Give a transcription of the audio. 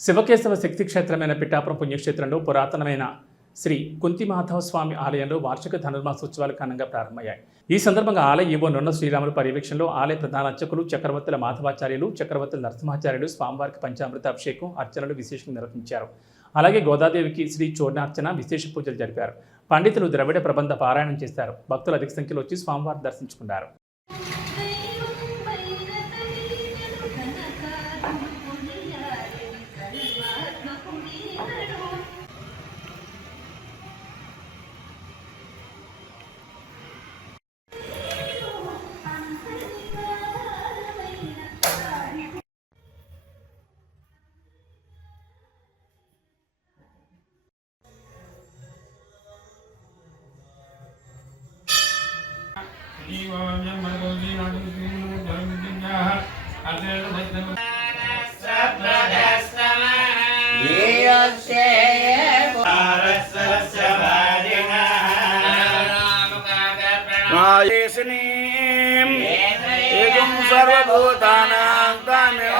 శివకేశవ శక్తి క్షేత్రమైన పిఠాపురం పుణ్యక్షేత్రంలో పురాతనమైన శ్రీ కుంతిమాధవ స్వామి ఆలయంలో వార్షిక ధనుర్మాసోత్సవాలు ఘనంగా ప్రారంభమయ్యాయి. ఈ సందర్భంగా ఆలయ ఈవో నున్న శ్రీరాములు పర్యవేక్షణలో ఆలయ ప్రధాన అర్చకులు చక్రవర్తుల మాధవాచార్యులు, చక్రవర్తుల నరసింహాచార్యులు స్వామివారికి పంచామృత అభిషేకం, అర్చనలు విశేషంగా నిర్వహించారు. అలాగే గోదాదేవికి శ్రీ చూర్ణార్చన, విశేష పూజలు జరిపారు. పండితులు ద్రవిడ ప్రబంధ పారాయణం చేశారు. భక్తులు అధిక సంఖ్యలో వచ్చి స్వామివారిని దర్శించుకున్నారు. सर्वभूतानां तामेव